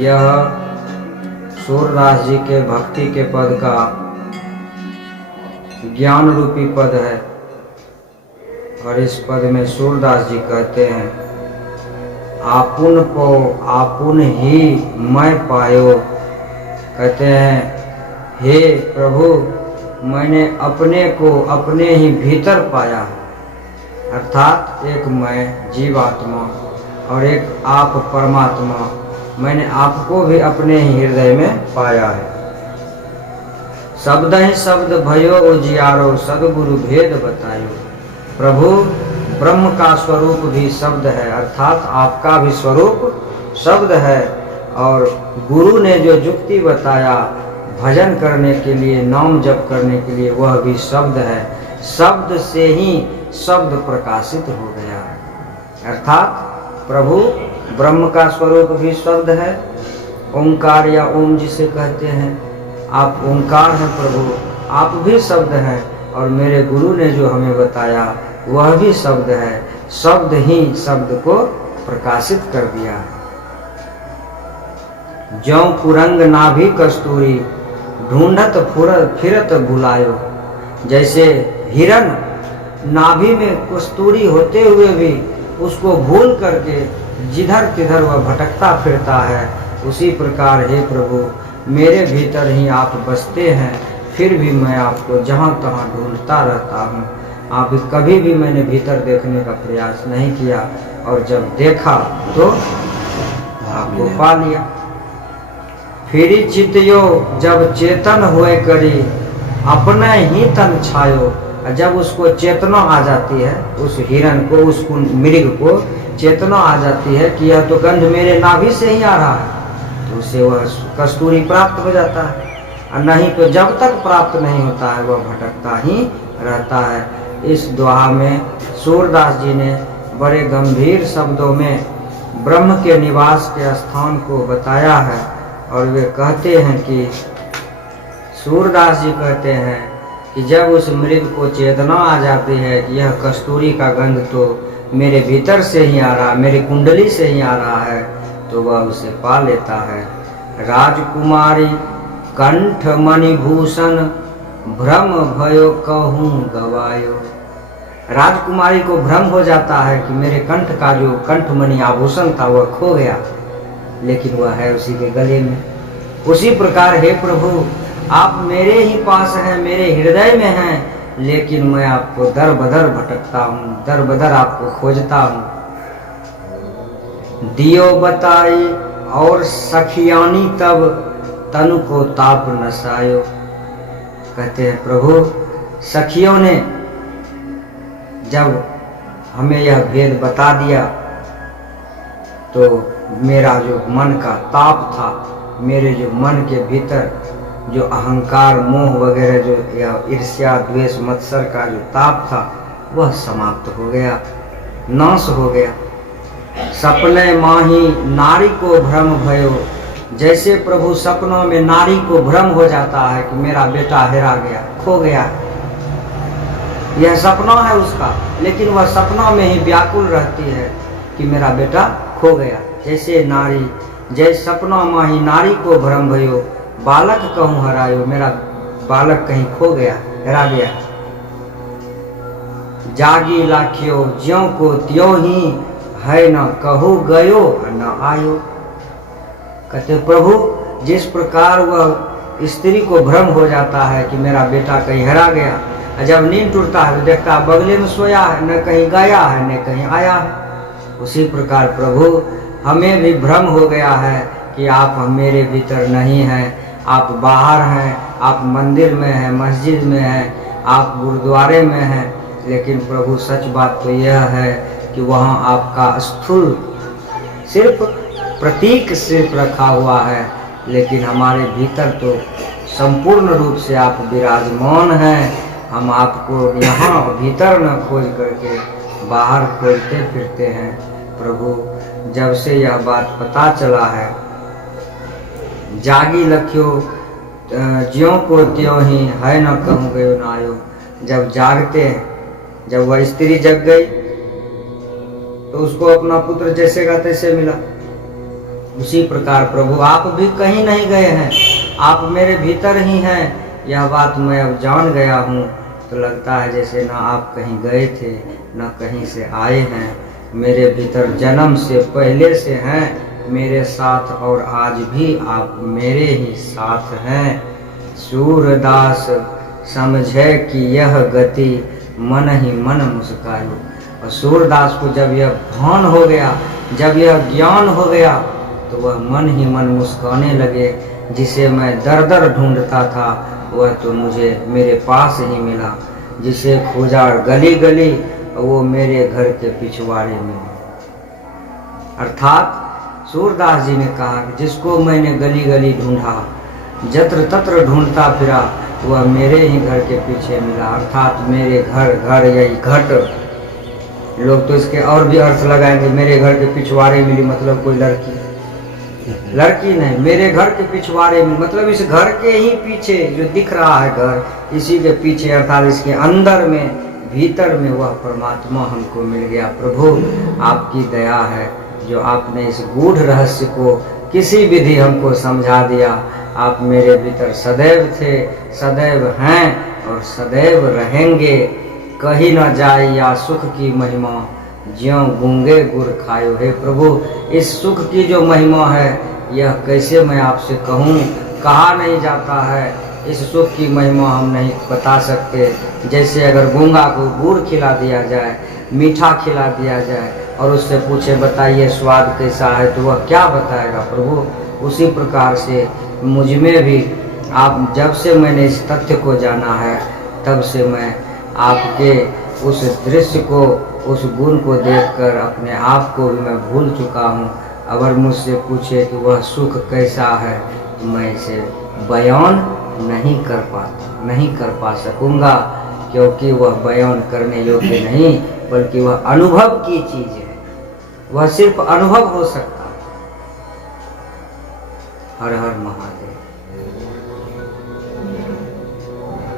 यह सूरदास जी के भक्ति के पद का ज्ञान रूपी पद है। और इस पद में सूरदास जी कहते हैं, आपुन को आपुन ही मैं पायो। कहते हैं, हे प्रभु, मैंने अपने को अपने ही भीतर पाया। अर्थात एक मैं जीवात्मा और एक आप परमात्मा, मैंने आपको भी अपने ही हृदय में पाया है। शब्द ही शब्द भयो उजियारो, सदगुरु भेद बतायो। प्रभु, ब्रह्म का स्वरूप भी शब्द है, अर्थात आपका भी स्वरूप शब्द है। और गुरु ने जो युक्ति बताया भजन करने के लिए, नाम जप करने के लिए, वह भी शब्द है। शब्द से ही शब्द प्रकाशित हो गया। अर्थात प्रभु ब्रह्म का स्वरूप भी शब्द है। ओंकार या ओम जिसे कहते हैं, आप ओंकार हैं प्रभु, आप भी शब्द हैं। और मेरे गुरु ने जो हमें बताया वह भी शब्द है। शब्द ही शब्द को प्रकाशित कर दिया। ज्यों कुरंग नाभि कस्तूरी, ढूंढत फिरत बुलायो। जैसे हिरण नाभि में कस्तूरी होते हुए भी उसको भूल करके जिधर तिधर वह भटकता फिरता है, उसी प्रकार हे प्रभु, मेरे भीतर ही आप बसते हैं, फिर भी मैं आपको जहाँ तहाँ ढूंढता रहता हूँ। आप कभी भी मैंने भीतर देखने का प्रयास नहीं किया, और जब देखा तो आपको पा लिया। फिरी चितयो जब चेतन हुए करी, अपने ही तन छायो। जब उसको चेतना आ जाती है, उस हिरण को, उस मृग को चेतना आ जाती है कि यह तो गंध मेरे नाभि से ही आ रहा है, तो उसे वह कस्तूरी प्राप्त हो जाता है। और नहीं तो जब तक प्राप्त नहीं होता है वह भटकता ही रहता है। इस दोहा में सूरदास जी ने बड़े गंभीर शब्दों में ब्रह्म के निवास के स्थान को बताया है। और वे कहते हैं कि सूरदास जी कहते हैं कि जब उस मृग को चेतना आ जाती है कि यह कस्तूरी का गंध तो मेरे भीतर से ही आ रहा, मेरी कुंडली से ही आ रहा है, तो वह उसे पा लेता है। राजकुमारी कंठ मणिभूषण, भ्रम भयो कहूँ गवायो। राजकुमारी को भ्रम हो जाता है कि मेरे कंठ का जो कंठमणि आभूषण था वह खो गया, लेकिन वह है उसी के गले में। उसी प्रकार हे प्रभु, आप मेरे ही पास हैं, मेरे हृदय में हैं, लेकिन मैं आपको दर बदर भटकता हूँ, दर बदर आपको खोजता हूँ। दियो बताई और सखियानी तब, तनु को ताप नसायो। कहते हैं प्रभु, सखियों ने जब हमें यह भेद बता दिया तो मेरा जो मन का ताप था, मेरे जो मन के भीतर जो अहंकार, मोह वगैरह, जो या ईर्ष्या, द्वेष, मत्सर का जो ताप था, वह समाप्त हो गया, नाश हो गया। सपने माही नारी को भ्रम भयो। जैसे प्रभु सपनों में नारी को भ्रम हो जाता है कि मेरा बेटा हेरा गया, खो गया, यह सपना है उसका, लेकिन वह सपनों में ही व्याकुल रहती है कि मेरा बेटा खो गया। जैसे नारी, जैसे सपनों माही नारी को भ्रम भयो, बालक कहूँ हरायो, मेरा बालक कहीं खो गया, हेरा गया। जागी लाखियो ज्यों को त्यों ही, है न कहू गयो न आयो। कहते प्रभु, जिस प्रकार वह स्त्री को भ्रम हो जाता है कि मेरा बेटा कहीं हेरा गया, जब नींद टूटता है तो देखता है बगले में सोया है, न कहीं गया है न कहीं आया है, उसी प्रकार प्रभु हमें भी भ्रम हो गया है कि आप मेरे भीतर नहीं हैं, आप बाहर हैं, आप मंदिर में हैं, मस्जिद में हैं, आप गुरुद्वारे में हैं। लेकिन प्रभु सच बात तो यह है कि वहाँ आपका स्थूल सिर्फ प्रतीक सिर्फ रखा हुआ है, लेकिन हमारे भीतर तो संपूर्ण रूप से आप विराजमान हैं। हम आपको यहाँ भीतर न खोज करके बाहर खोजते फिरते हैं। प्रभु, जब से यह बात पता चला है, जागी लखियो ज्यों को त्यों ही, है न कहूँ गयो न आयो। जब जागते हैं, जब वह स्त्री जग गई तो उसको अपना पुत्र जैसे का तैसे मिला, उसी प्रकार प्रभु आप भी कहीं नहीं गए हैं, आप मेरे भीतर ही हैं। यह बात मैं अब जान गया हूँ। तो लगता है जैसे ना आप कहीं गए थे ना कहीं से आए हैं, मेरे भीतर जन्म से पहले से हैं मेरे साथ, और आज भी आप मेरे ही साथ हैं। सूरदास समझे कि यह गति, मन ही मन मुस्कायो। और सूरदास को जब यह भान हो गया, जब यह ज्ञान हो गया, तो वह मन ही मन मुस्काने लगे। जिसे मैं दर दर ढूंढता था वह तो मुझे मेरे पास ही मिला, जिसे खोजा गली गली वो मेरे घर के पिछवाड़े में। अर्थात सूरदास जी ने कहा कि जिसको मैंने गली गली ढूंढा, जत्र तत्र ढूंढता फिरा, वह मेरे ही घर के पीछे मिला। अर्थात मेरे घर, घर यही घट। लोग तो इसके और भी अर्थ लगाएंगे, मेरे घर के पिछवाड़े मिली मतलब कोई लड़की, लड़की नहीं, मेरे घर के पिछवाड़े में मतलब इस घर के ही पीछे जो दिख रहा है घर, इसी के पीछे अर्थात इसके अंदर में, भीतर में वह परमात्मा हमको मिल गया। प्रभु आपकी दया है जो आपने इस गूढ़ रहस्य को किसी विधि हमको समझा दिया। आप मेरे भीतर सदैव थे, सदैव हैं और सदैव रहेंगे। कही न जाए या सुख की महिमा, ज्यों गूंगे गुड़ खायो। हे प्रभु, इस सुख की जो महिमा है यह कैसे मैं आपसे कहूँ, कहा नहीं जाता है। इस सुख की महिमा हम नहीं बता सकते। जैसे अगर गूंगा को गुड़ खिला दिया जाए, मीठा खिला दिया जाए और उससे पूछे बताइए स्वाद कैसा है, तो वह क्या बताएगा प्रभु। उसी प्रकार से मुझ में भी आप, जब से मैंने इस तथ्य को जाना है तब से मैं आपके उस दृश्य को, उस गुण को देखकर अपने आप को भी मैं भूल चुका हूँ। अगर मुझसे पूछे कि वह सुख कैसा है तो मैं इसे बयान नहीं कर पा सकूँगा, क्योंकि वह बयान करने योग्य नहीं बल्कि वह अनुभव की चीज़ है। वह सिर्फ अनुभव हो सकता है। हर हर महादेव।